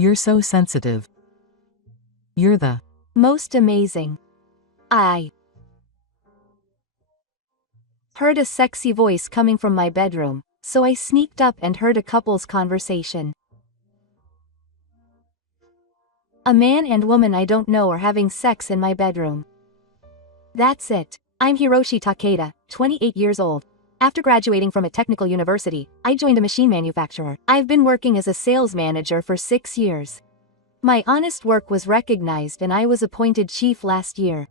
You're so sensitive. You're the most amazing. I heard a sexy voice coming from my bedroom, so I sneaked up and heard a couple's conversation. A man and woman I don't know are having sex in my bedroom. That's it. I'm Hiroshi Takeda, 28 years old. After graduating from a technical university, I joined a machine manufacturer. I've been working as a sales manager for 6 years. My honest work was recognized and I was appointed chief last year.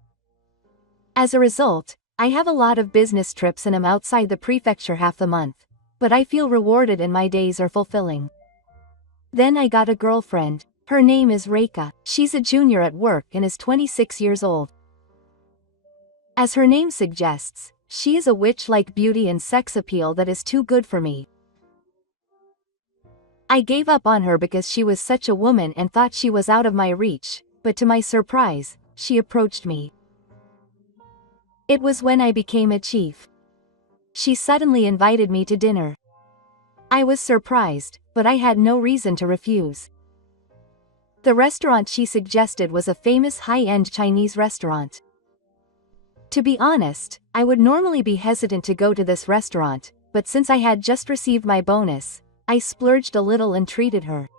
As a result, I have a lot of business trips and am outside the prefecture half the month, but I feel rewarded and my days are fulfilling. Then I got a girlfriend. Her name is Reika. She's a junior at work and is 26 years old. As her name suggests, she is a witch-like beauty and sex appeal that is too good for me. I gave up on her because she was such a woman and thought she was out of my reach, but to my surprise, she approached me. It was when I became a chief. She suddenly invited me to dinner. I was surprised, but I had no reason to refuse. The restaurant she suggested was a famous high-end Chinese restaurant. To be honest, I would normally be hesitant to go to this restaurant, but since I had just received my bonus, I splurged a little and treated her.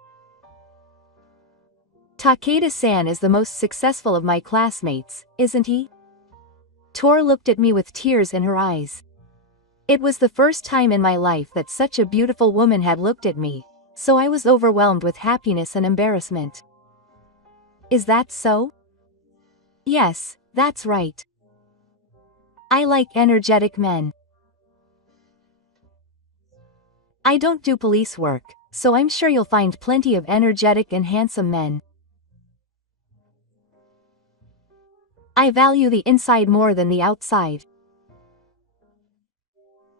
Takeda-san is the most successful of my classmates, isn't he? Tor looked at me with tears in her eyes. It was the first time in my life that such a beautiful woman had looked at me, so I was overwhelmed with happiness and embarrassment. Is that so? Yes, that's right. I like energetic men. I don't do police work, so I'm sure you'll find plenty of energetic and handsome men. I value the inside more than the outside.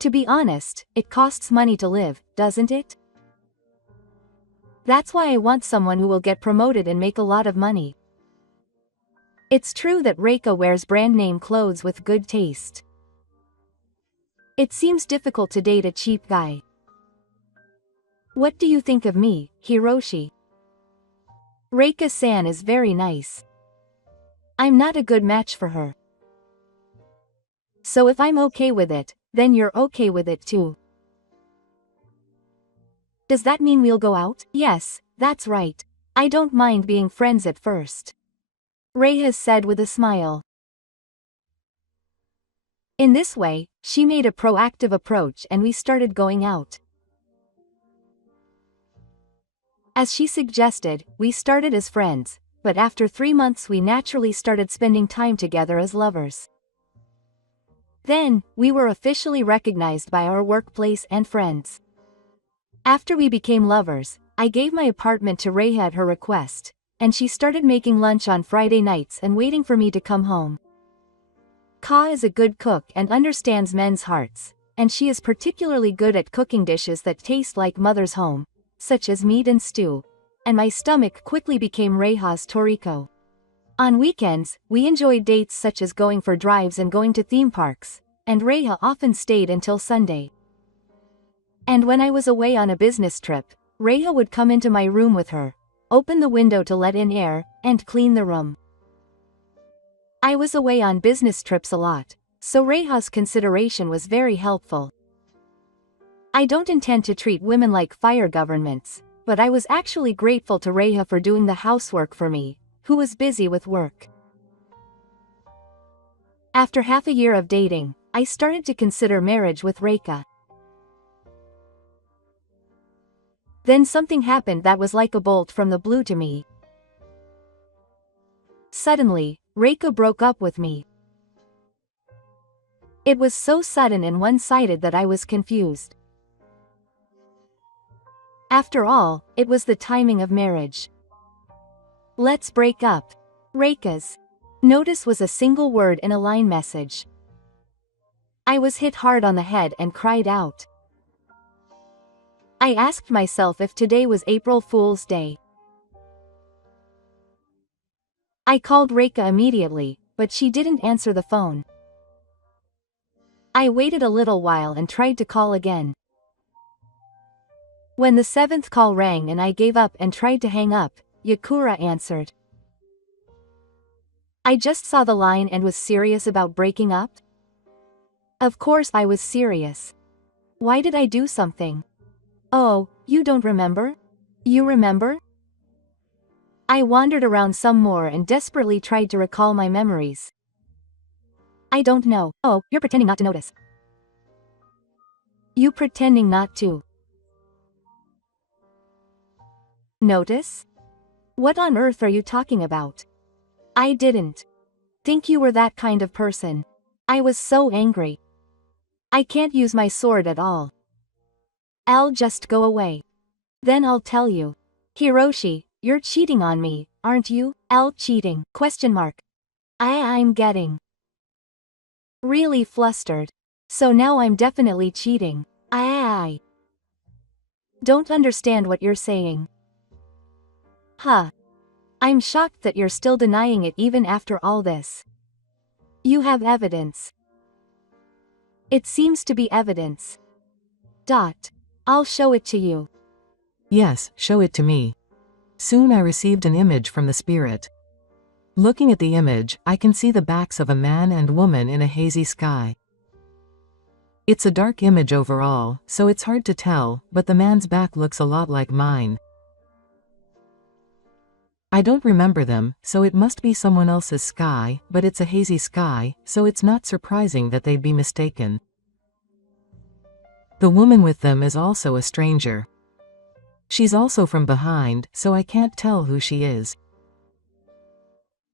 To be honest, it costs money to live, doesn't it? That's why I want someone who will get promoted and make a lot of money. It's true that Reika wears brand name clothes with good taste. It seems difficult to date a cheap guy. What do you think of me, Hiroshi? Reika-san is very nice. I'm not a good match for her. So if I'm okay with it, then you're okay with it too. Does that mean we'll go out? Yes, that's right. I don't mind being friends at first. Reika said with a smile. In this way, she made a proactive approach and we started going out. As she suggested, we started as friends, but after 3 months we naturally started spending time together as lovers. Then, we were officially recognized by our workplace and friends. After we became lovers, I gave my apartment to Reika at her request, and she started making lunch on Friday nights and waiting for me to come home. Ka is a good cook and understands men's hearts, and she is particularly good at cooking dishes that taste like mother's home, such as meat and stew, and my stomach quickly became Reika's toriko. On weekends, we enjoyed dates such as going for drives and going to theme parks, and Reika often stayed until Sunday. And when I was away on a business trip, Reika would come into my room with her, open the window to let in air, and clean the room. I was away on business trips a lot, so Reika's consideration was very helpful. I don't intend to treat women like fire governments, but I was actually grateful to Reika for doing the housework for me, who was busy with work. After half a year of dating, I started to consider marriage with Reika. Then something happened that was like a bolt from the blue to me. Suddenly, Reika broke up with me. It was so sudden and one-sided that I was confused. After all, it was the timing of marriage. Let's break up. Reika's notice was a single word in a line message. I was hit hard on the head and cried out. I asked myself if today was April Fool's Day. I called Reika immediately, but she didn't answer the phone. I waited a little while and tried to call again. When the seventh call rang and I gave up and tried to hang up, Yakura answered. I just saw the line and was serious about breaking up? Of course I was serious. Why did I do something? Oh, you don't remember? You remember? I wandered around some more and desperately tried to recall my memories. I don't know. Oh, you're pretending not to notice. You pretending not to notice? What on earth are you talking about? I didn't think you were that kind of person. I was so angry. I can't use my sword at all. I'll just go away. Then I'll tell you. Hiroshi, you're cheating on me, aren't you? I'll cheating? Question mark. I'm getting really flustered. So now I'm definitely cheating. I don't understand what you're saying. Huh. I'm shocked that you're still denying it even after all this. You have evidence. It seems to be evidence. I'll show it to you. Yes, show it to me. Soon I received an image from the spirit. Looking at the image, I can see the backs of a man and woman in a hazy sky. It's a dark image overall, so it's hard to tell, but the man's back looks a lot like mine. I don't remember them, so it must be someone else's sky, but it's a hazy sky, so it's not surprising that they'd be mistaken. The woman with them is also a stranger. She's also from behind, so I can't tell who she is.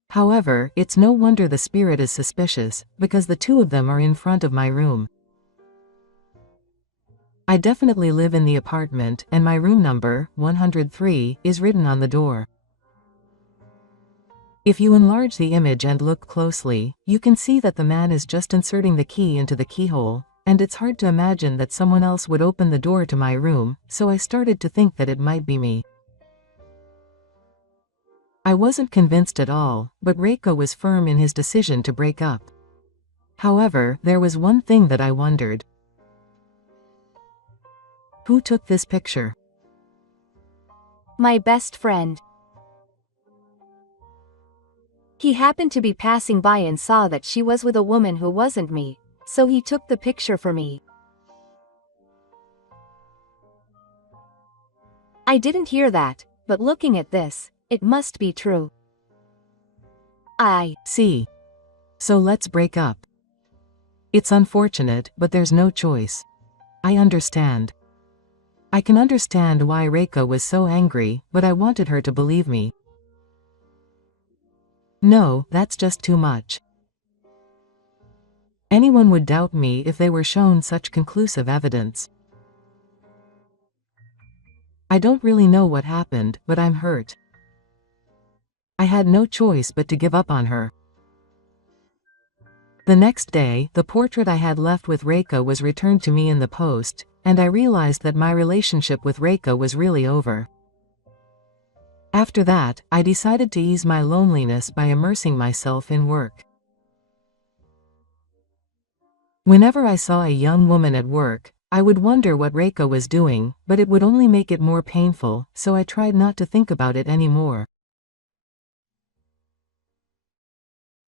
However, it's no wonder the spirit is suspicious, because the two of them are in front of my room. I definitely live in the apartment, and my room number, 103, is written on the door. If you enlarge the image and look closely, you can see that the man is just inserting the key into the keyhole, and it's hard to imagine that someone else would open the door to my room, so I started to think that it might be me. I wasn't convinced at all, but Reiko was firm in his decision to break up. However, there was one thing that I wondered. Who took this picture? My best friend. He happened to be passing by and saw that she was with a woman who wasn't me, so he took the picture for me. I didn't hear that, but looking at this, it must be true. I see. So let's break up. It's unfortunate, but there's no choice. I understand. I can understand why Reiko was so angry, but I wanted her to believe me. No, that's just too much. Anyone would doubt me if they were shown such conclusive evidence. I don't really know what happened, but I'm hurt. I had no choice but to give up on her. The next day, the portrait I had left with Reiko was returned to me in the post, and I realized that my relationship with Reiko was really over. After that, I decided to ease my loneliness by immersing myself in work. Whenever I saw a young woman at work, I would wonder what Reiko was doing, but it would only make it more painful, so I tried not to think about it anymore.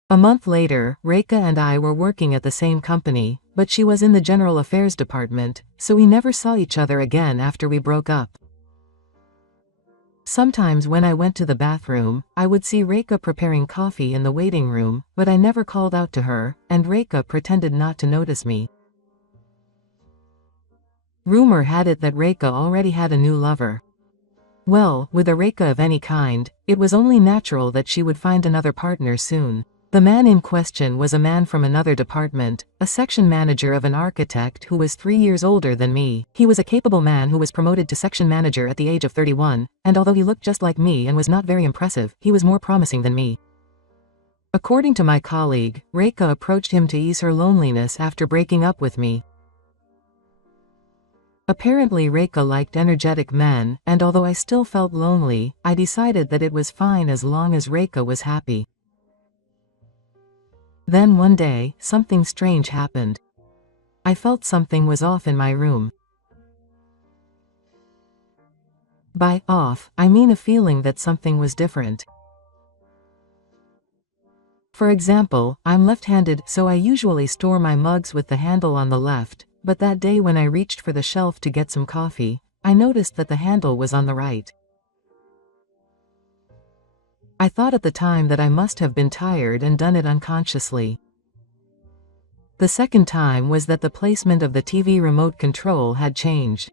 A month later, Reika and I were working at the same company, but she was in the general affairs department, so we never saw each other again after we broke up. Sometimes when I went to the bathroom, I would see Reika preparing coffee in the waiting room, but I never called out to her, and Reika pretended not to notice me. Rumor had it that Reika already had a new lover. Well, with a Reika of any kind, it was only natural that she would find another partner soon. The man in question was a man from another department, a section manager of an architect who was 3 years older than me. He was a capable man who was promoted to section manager at the age of 31, and although he looked just like me and was not very impressive, he was more promising than me. According to my colleague, Reika approached him to ease her loneliness after breaking up with me. Apparently Reika liked energetic men, and although I still felt lonely, I decided that it was fine as long as Reika was happy. Then one day, something strange happened. I felt something was off in my room. By off, I mean a feeling that something was different. For example, I'm left-handed, so I usually store my mugs with the handle on the left, but that day when I reached for the shelf to get some coffee, I noticed that the handle was on the right. I thought at the time that I must have been tired and done it unconsciously. The second time was that the placement of the TV remote control had changed.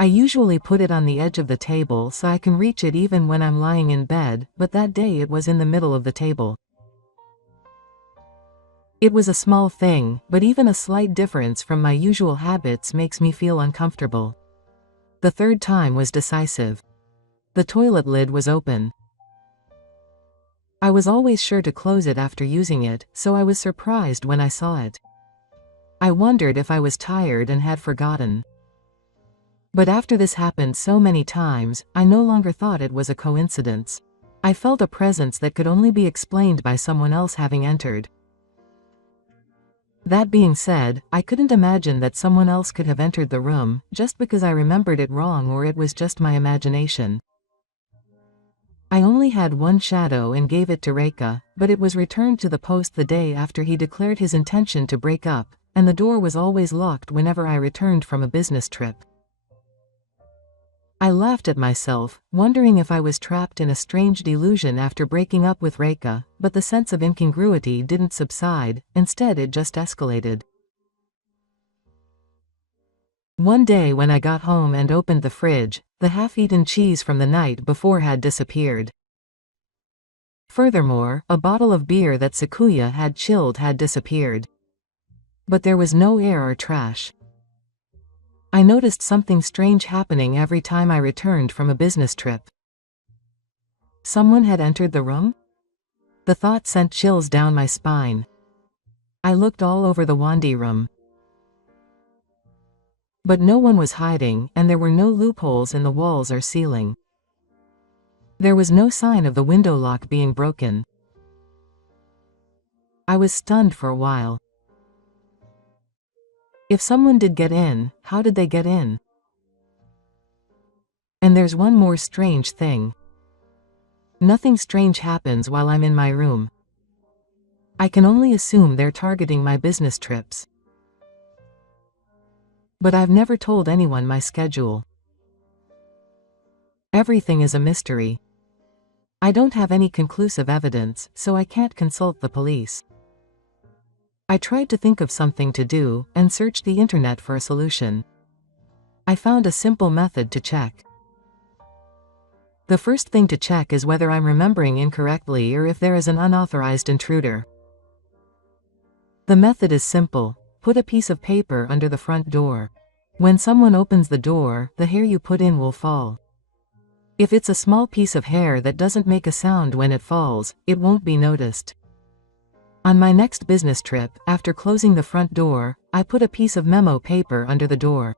I usually put it on the edge of the table so I can reach it even when I'm lying in bed, but that day it was in the middle of the table. It was a small thing, but even a slight difference from my usual habits makes me feel uncomfortable. The third time was decisive. The toilet lid was open. I was always sure to close it after using it, so I was surprised when I saw it. I wondered if I was tired and had forgotten. But after this happened so many times, I no longer thought it was a coincidence. I felt a presence that could only be explained by someone else having entered. That being said, I couldn't imagine that someone else could have entered the room, just because I remembered it wrong or it was just my imagination. I only had one shadow and gave it to Reika, but it was returned to the post the day after he declared his intention to break up, and the door was always locked whenever I returned from a business trip. I laughed at myself, wondering if I was trapped in a strange delusion after breaking up with Reika, but the sense of incongruity didn't subside, instead it just escalated. One day when I got home and opened the fridge, the half-eaten cheese from the night before had disappeared. Furthermore, a bottle of beer that Sakuya had chilled had disappeared. But there was no air or trash. I noticed something strange happening every time I returned from a business trip. Someone had entered the room? The thought sent chills down my spine. I looked all over the Wandi room. But no one was hiding, and there were no loopholes in the walls or ceiling. There was no sign of the window lock being broken. I was stunned for a while. If someone did get in, how did they get in? And there's one more strange thing. Nothing strange happens while I'm in my room. I can only assume they're targeting my business trips. But I've never told anyone my schedule. Everything is a mystery. I don't have any conclusive evidence, so I can't consult the police. I tried to think of something to do, and searched the internet for a solution. I found a simple method to check. The first thing to check is whether I'm remembering incorrectly or if there is an unauthorized intruder. The method is simple. Put a piece of paper under the front door. When someone opens the door, the hair you put in will fall. If it's a small piece of hair that doesn't make a sound when it falls, it won't be noticed. On my next business trip, after closing the front door, I put a piece of memo paper under the door.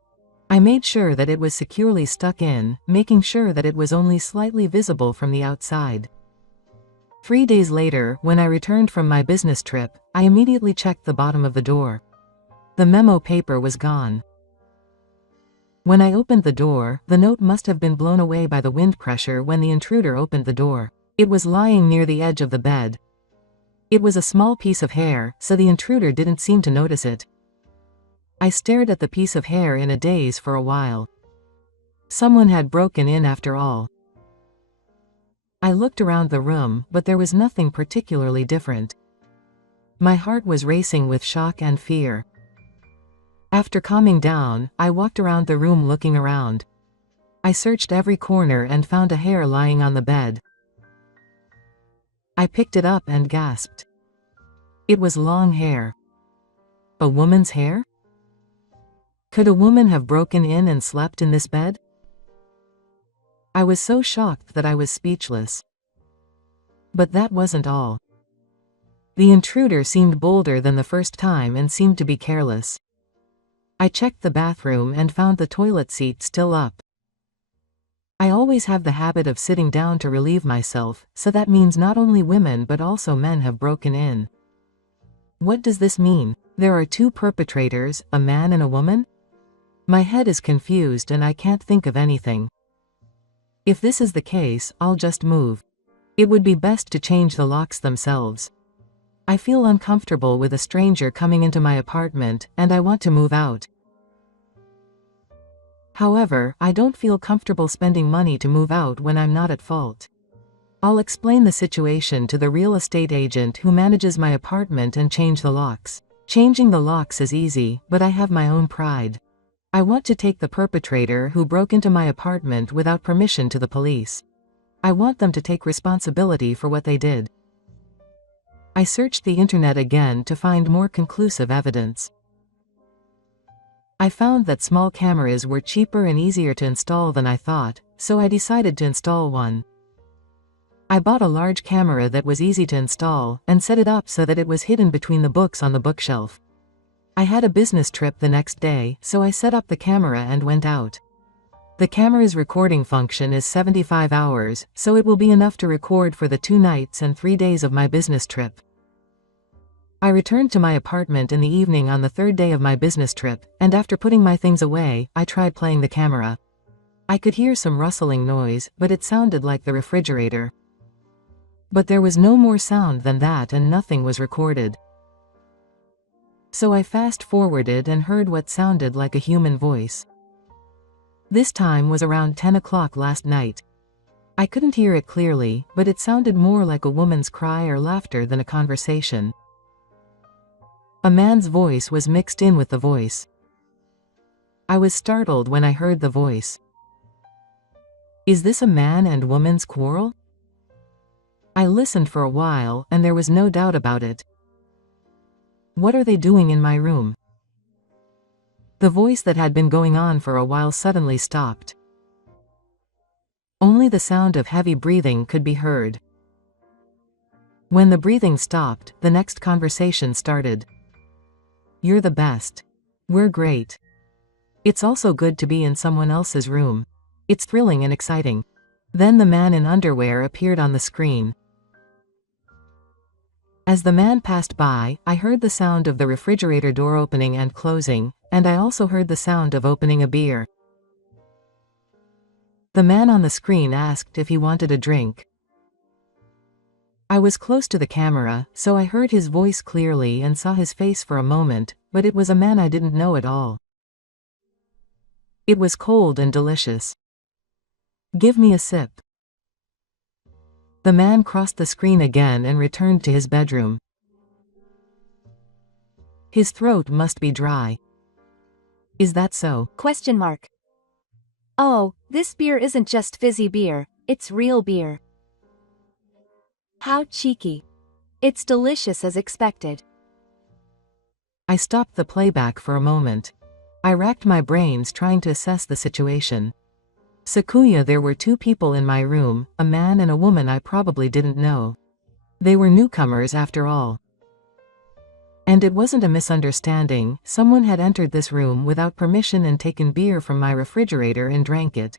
I made sure that it was securely stuck in, making sure that it was only slightly visible from the outside. 3 days later, when I returned from my business trip, I immediately checked the bottom of the door. The memo paper was gone. When I opened the door, the note must have been blown away by the wind pressure when the intruder opened the door. It was lying near the edge of the bed. It was a small piece of hair, so the intruder didn't seem to notice it. I stared at the piece of hair in a daze for a while. Someone had broken in after all. I looked around the room, but there was nothing particularly different. My heart was racing with shock and fear. After calming down, I walked around the room looking around. I searched every corner and found a hair lying on the bed. I picked it up and gasped. It was long hair. A woman's hair? Could a woman have broken in and slept in this bed? I was so shocked that I was speechless. But that wasn't all. The intruder seemed bolder than the first time and seemed to be careless. I checked the bathroom and found the toilet seat still up. I always have the habit of sitting down to relieve myself, so that means not only women but also men have broken in. What does this mean? There are two perpetrators, a man and a woman? My head is confused and I can't think of anything. If this is the case, I'll just move. It would be best to change the locks themselves. I feel uncomfortable with a stranger coming into my apartment, and I want to move out. However, I don't feel comfortable spending money to move out when I'm not at fault. I'll explain the situation to the real estate agent who manages my apartment and change the locks. Changing the locks is easy, but I have my own pride. I want to take the perpetrator who broke into my apartment without permission to the police. I want them to take responsibility for what they did. I searched the internet again to find more conclusive evidence. I found that small cameras were cheaper and easier to install than I thought, so I decided to install one. I bought a large camera that was easy to install, and set it up so that it was hidden between the books on the bookshelf. I had a business trip the next day, so I set up the camera and went out. The camera's recording function is 75 hours, so it will be enough to record for the 2 nights and 3 days of my business trip. I returned to my apartment in the evening on the 3rd day of my business trip, and after putting my things away, I tried playing the camera. I could hear some rustling noise, but it sounded like the refrigerator. But there was no more sound than that and nothing was recorded. So I fast-forwarded and heard what sounded like a human voice. This time was around 10 o'clock last night. I couldn't hear it clearly, but it sounded more like a woman's cry or laughter than a conversation. A man's voice was mixed in with the voice. I was startled when I heard the voice. Is this a man and woman's quarrel? I listened for a while, and there was no doubt about it. What are they doing in my room? The voice that had been going on for a while suddenly stopped. Only the sound of heavy breathing could be heard. When the breathing stopped, the next conversation started. You're the best. We're great. It's also good to be in someone else's room. It's thrilling and exciting. Then the man in underwear appeared on the screen. As the man passed by, I heard the sound of the refrigerator door opening and closing, and I also heard the sound of opening a beer. The man on the screen asked if he wanted a drink. I was close to the camera, so I heard his voice clearly and saw his face for a moment, but it was a man I didn't know at all. It was cold and delicious. Give me a sip. The man crossed the screen again and returned to his bedroom. His throat must be dry. Is that so? Question mark. Oh, this beer isn't just fizzy beer, it's real beer. How cheeky. It's delicious as expected. I stopped the playback for a moment. I racked my brains trying to assess the situation. Sakuya, there were 2 people in my room, a man and a woman I probably didn't know. They were newcomers after all. And it wasn't a misunderstanding, someone had entered this room without permission and taken beer from my refrigerator and drank it.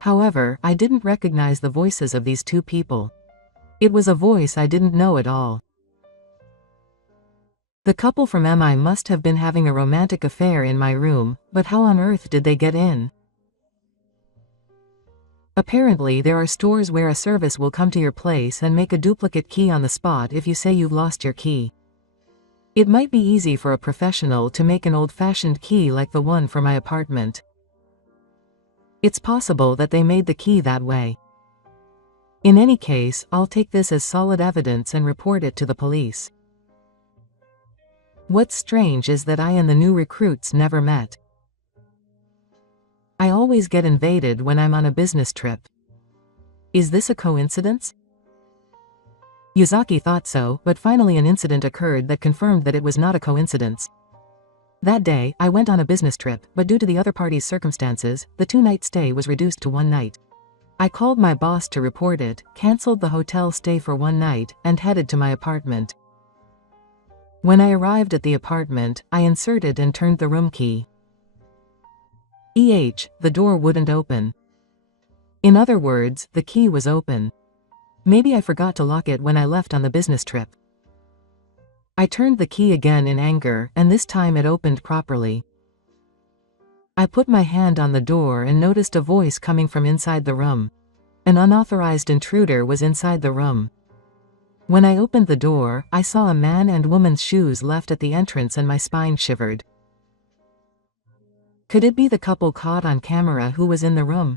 However, I didn't recognize the voices of these 2 people. It was a voice I didn't know at all. The couple from MI must have been having a romantic affair in my room, but how on earth did they get in? Apparently there are stores where a service will come to your place and make a duplicate key on the spot if you say you've lost your key. It might be easy for a professional to make an old-fashioned key like the one for my apartment. It's possible that they made the key that way. In any case, I'll take this as solid evidence and report it to the police. What's strange is that I and the new recruits never met. I always get invaded when I'm on a business trip. Is this a coincidence? Yazaki thought so, but finally an incident occurred that confirmed that it was not a coincidence. That day, I went on a business trip, but due to the other party's circumstances, the 2-night stay was reduced to 1 night. I called my boss to report it, cancelled the hotel stay for 1 night, and headed to my apartment. When I arrived at the apartment, I inserted and turned the room key. The door wouldn't open. In other words, the key was open. Maybe I forgot to lock it when I left on the business trip. I turned the key again in anger, and this time it opened properly. I put my hand on the door and noticed a voice coming from inside the room. An unauthorized intruder was inside the room. When I opened the door, I saw a man and woman's shoes left at the entrance and my spine shivered. Could it be the couple caught on camera who was in the room?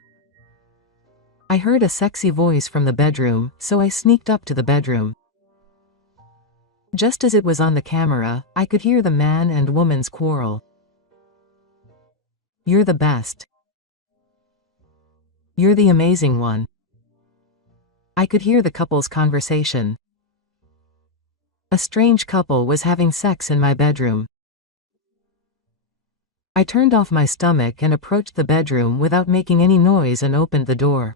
I heard a sexy voice from the bedroom, so I sneaked up to the bedroom. Just as it was on the camera, I could hear the man and woman's quarrel. "You're the best. You're the amazing one." I could hear the couple's conversation. A strange couple was having sex in my bedroom. I turned off my stomach and approached the bedroom without making any noise and opened the door.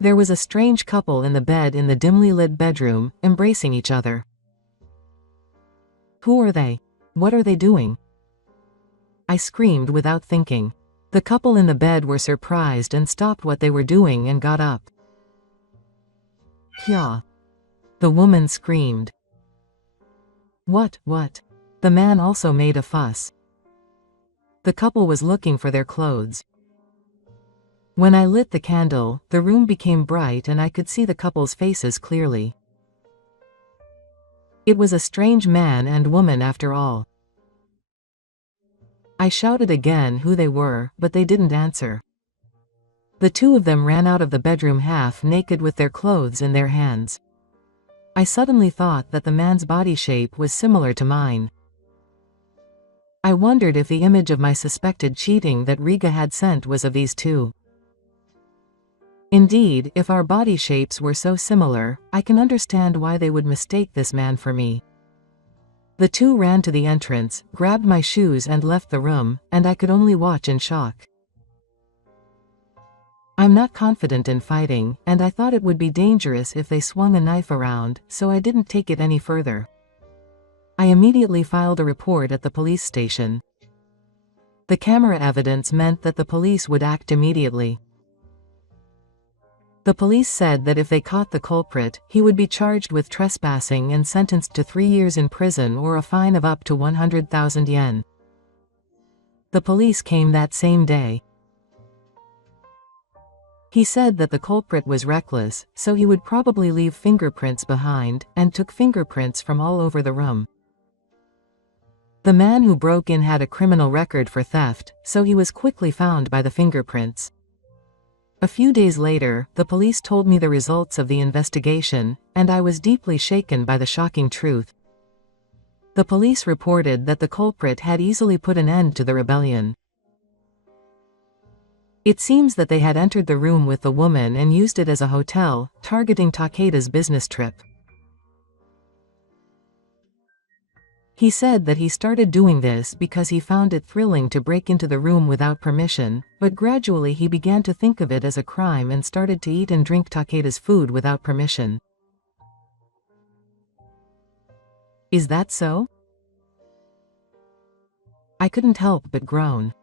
There was a strange couple in the bed in the dimly lit bedroom, embracing each other. Who are they? What are they doing? I screamed without thinking. The couple in the bed were surprised and stopped what they were doing and got up. "Kya?" The woman screamed. What? The man also made a fuss. The couple was looking for their clothes. When I lit the candle, the room became bright and I could see the couple's faces clearly. It was a strange man and woman after all. I shouted again who they were, but they didn't answer. The two of them ran out of the bedroom half naked with their clothes in their hands. I suddenly thought that the man's body shape was similar to mine. I wondered if the image of my suspected cheating that Riga had sent was of these two. Indeed, if our body shapes were so similar, I can understand why they would mistake this man for me. The two ran to the entrance, grabbed my shoes and left the room, and I could only watch in shock. I'm not confident in fighting, and I thought it would be dangerous if they swung a knife around, so I didn't take it any further. I immediately filed a report at the police station. The camera evidence meant that the police would act immediately. The police said that if they caught the culprit, he would be charged with trespassing and sentenced to 3 years in prison or a fine of up to 100,000 yen. The police came that same day. He said that the culprit was reckless, so he would probably leave fingerprints behind, and took fingerprints from all over the room. The man who broke in had a criminal record for theft, so he was quickly found by the fingerprints. A few days later, the police told me the results of the investigation, and I was deeply shaken by the shocking truth. The police reported that the culprit had easily put an end to the rebellion. It seems that they had entered the room with the woman and used it as a hotel, targeting Takeda's business trip. He said that he started doing this because he found it thrilling to break into the room without permission, but gradually he began to think of it as a crime and started to eat and drink Takeda's food without permission. Is that so? I couldn't help but groan.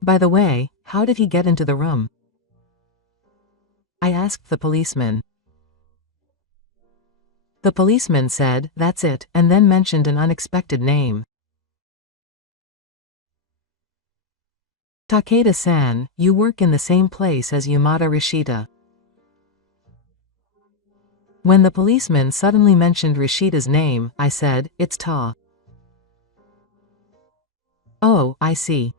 By the way, how did he get into the room? I asked the policeman. The policeman said, "That's it," and then mentioned an unexpected name. "Takeda-san, you work in the same place as Yamada Rishita." When the policeman suddenly mentioned Rishita's name, I said, "It's Ta." "Oh, I see."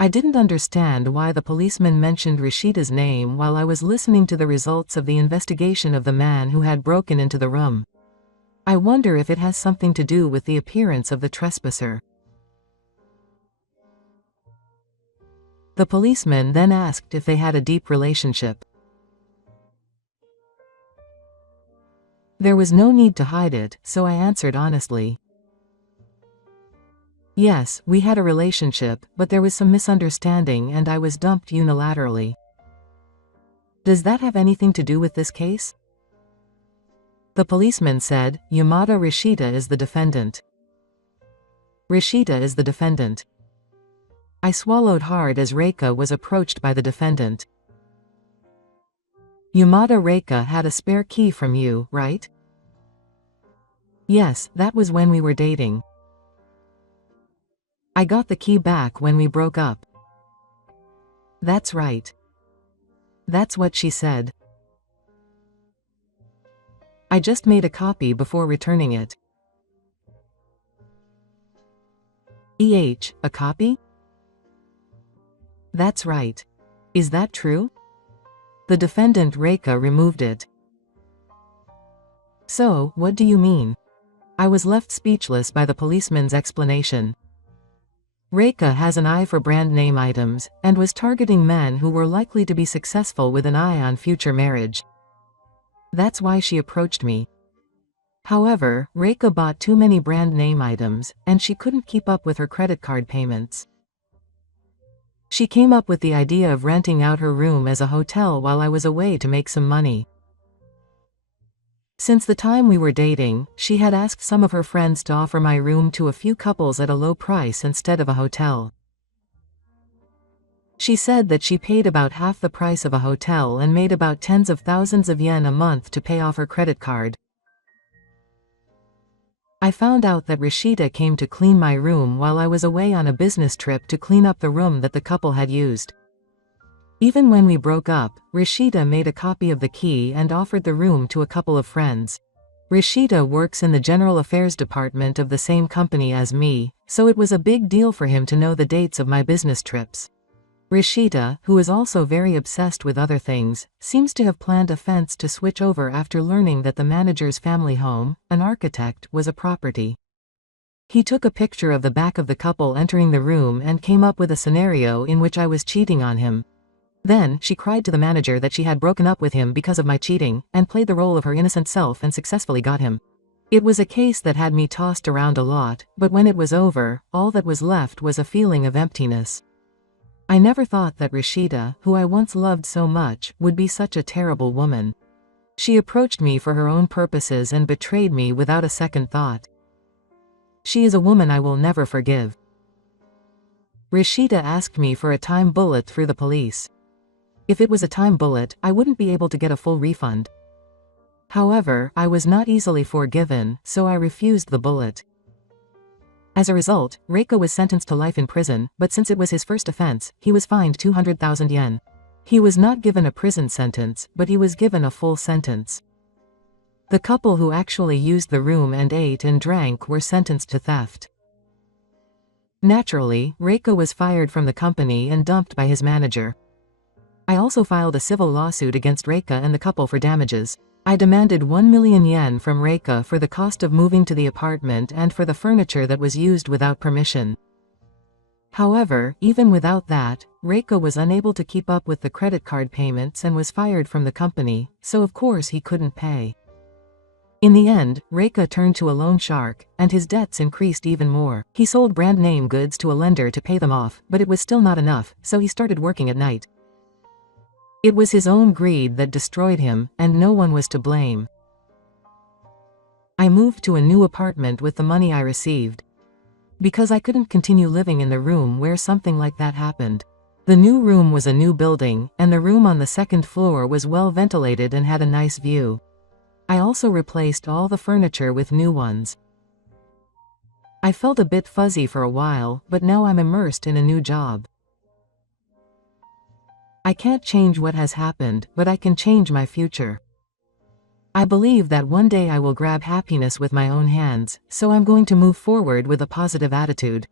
I didn't understand why the policeman mentioned Rishita's name while I was listening to the results of the investigation of the man who had broken into the room. I wonder if it has something to do with the appearance of the trespasser. The policeman then asked if they had a deep relationship. There was no need to hide it, so I answered honestly. Yes, we had a relationship, but there was some misunderstanding and I was dumped unilaterally. Does that have anything to do with this case? The policeman said, Yamada Rishita is the defendant. Rishita is the defendant. I swallowed hard as Reika was approached by the defendant. Yamada Reika had a spare key from you, right? Yes, that was when we were dating. I got the key back when we broke up. That's right. That's what she said. I just made a copy before returning it. A copy? That's right. Is that true? The defendant Reika removed it. So, what do you mean? I was left speechless by the policeman's explanation. Reika has an eye for brand name items, and was targeting men who were likely to be successful with an eye on future marriage. That's why she approached me. However, Reika bought too many brand name items, and she couldn't keep up with her credit card payments. She came up with the idea of renting out her room as a hotel while I was away to make some money. Since the time we were dating, she had asked some of her friends to offer my room to a few couples at a low price instead of a hotel. She said that she paid about half the price of a hotel and made about tens of thousands of yen a month to pay off her credit card. I found out that Rashida came to clean my room while I was away on a business trip to clean up the room that the couple had used. Even when we broke up, Rashida made a copy of the key and offered the room to a couple of friends. Rashida works in the general affairs department of the same company as me, so it was a big deal for him to know the dates of my business trips. Rashida, who is also very obsessed with other things, seems to have planned a fence to switch over after learning that the manager's family home, an architect, was a property. He took a picture of the back of the couple entering the room and came up with a scenario in which I was cheating on him. Then, she cried to the manager that she had broken up with him because of my cheating, and played the role of her innocent self and successfully got him. It was a case that had me tossed around a lot, but when it was over, all that was left was a feeling of emptiness. I never thought that Rashida, who I once loved so much, would be such a terrible woman. She approached me for her own purposes and betrayed me without a second thought. She is a woman I will never forgive. Rashida asked me for a time bullet through the police. If it was a time bullet, I wouldn't be able to get a full refund. However, I was not easily forgiven, so I refused the bullet. As a result, Reika was sentenced to life in prison, but since it was his first offense, he was fined 200,000 yen. He was not given a prison sentence, but he was given a full sentence. The couple who actually used the room and ate and drank were sentenced to theft. Naturally, Reika was fired from the company and dumped by his manager. I also filed a civil lawsuit against Reika and the couple for damages. I demanded 1 million yen from Reika for the cost of moving to the apartment and for the furniture that was used without permission. However, even without that, Reika was unable to keep up with the credit card payments and was fired from the company, so of course he couldn't pay. In the end, Reika turned to a loan shark, and his debts increased even more. He sold brand name goods to a lender to pay them off, but it was still not enough, so he started working at night. It was his own greed that destroyed him, and no one was to blame. I moved to a new apartment with the money I received. Because I couldn't continue living in the room where something like that happened. The new room was a new building, and the room on the second floor was well ventilated and had a nice view. I also replaced all the furniture with new ones. I felt a bit fuzzy for a while, but now I'm immersed in a new job. I can't change what has happened, but I can change my future. I believe that one day I will grab happiness with my own hands, so I'm going to move forward with a positive attitude.